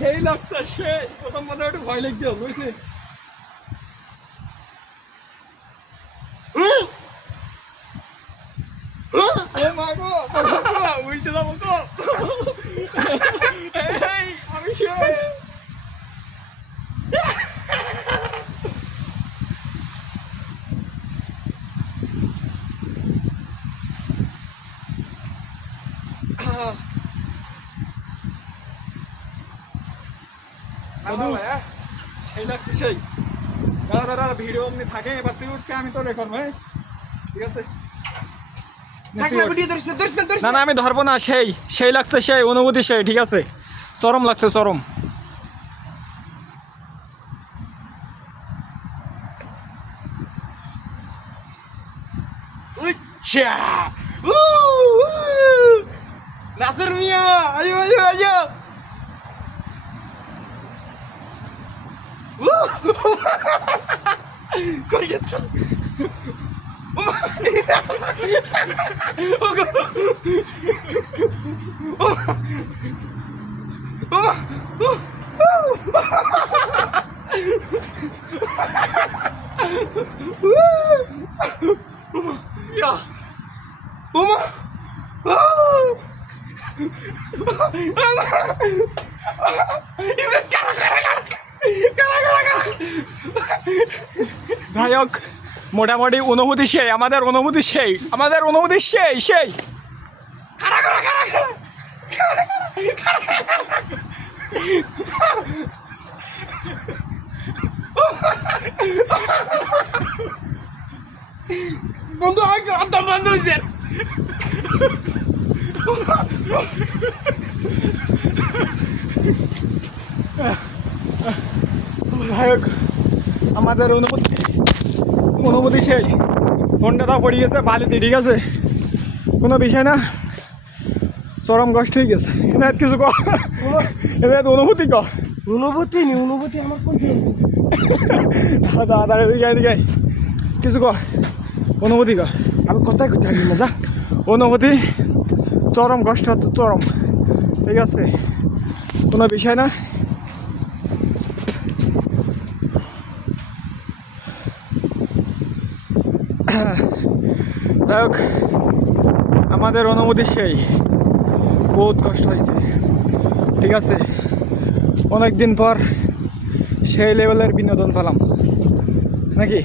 সেই লাগছে সেই প্রথম কথা একটু ভয় লাগছে বুঝলি মা গো উল্টে যাবো তো আমি সেই সেই লাগছে সেই দাদা দাদা ভিডিও অমনি থাকে এবার তুই উঠকে আমি তো রেকর্ড ভাই ঠিক আছে না না আমি ধরবো না সেই সেই লাগছে সেই অনুভূতি সেই ঠিক আছে চরম লাগছে চরম নাসির মিয়া আয়ো আয়ো আয়ো কই যাচ্ছ Ja. Oma. যাই হোক মোটামুটি অনুভূতি সেই আমাদের অনুভূতি সেই আমাদের অনুভূতি সেই সেই বন্ধু একদম বন্ধ হয়েছে যাই হোক আমাদের অনুভূতি সেই ফোনটা পড়ে গেছে বালিতে ঠিক আছে কোনো বিষয় না চরম কষ্ট হয়ে গেছে এনার কিছু কর এনার অনুভূতি ক অনুভূতি নি অনুভূতি আমার কোন দাদা এদিকে কিছু ক অনুভূতি ক আমি কথাই করতে পারি না যা অনুভূতি চরম কষ্ট হচ্ছে চরম ঠিক আছে কোনো বিষয় না যাই হোক আমাদের অনুভূতি সেই বহুত কষ্ট হয়েছে ঠিক আছে অনেক দিন পর সেই লেভেলের বিনোদন পেলাম নাকি